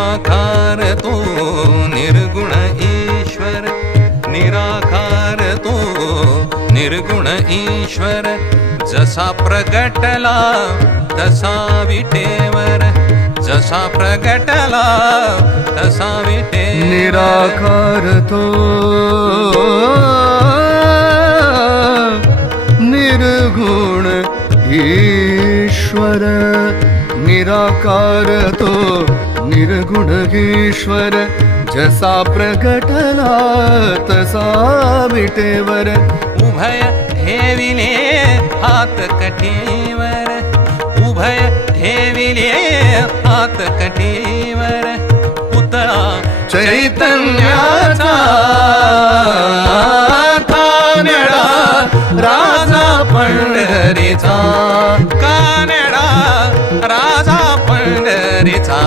निराकार तो निर्गुण ईश्वर निराकार तो निर्गुण ईश्वर जसा प्रगटला तसा विटेवर जसा प्रगटला तसा विटे निराकार तो निर्गुण ईश्वर निराकार तो निर्गुणगीश्वर जसा प्रगटला तसा विटेवर उभय ठेविले हात कठीवर। उभय ठेविले हात कठीवर। पुतळा चैतन्याचा कानडा राजा पंढरीचा। कानडा राजा पंढरीचा।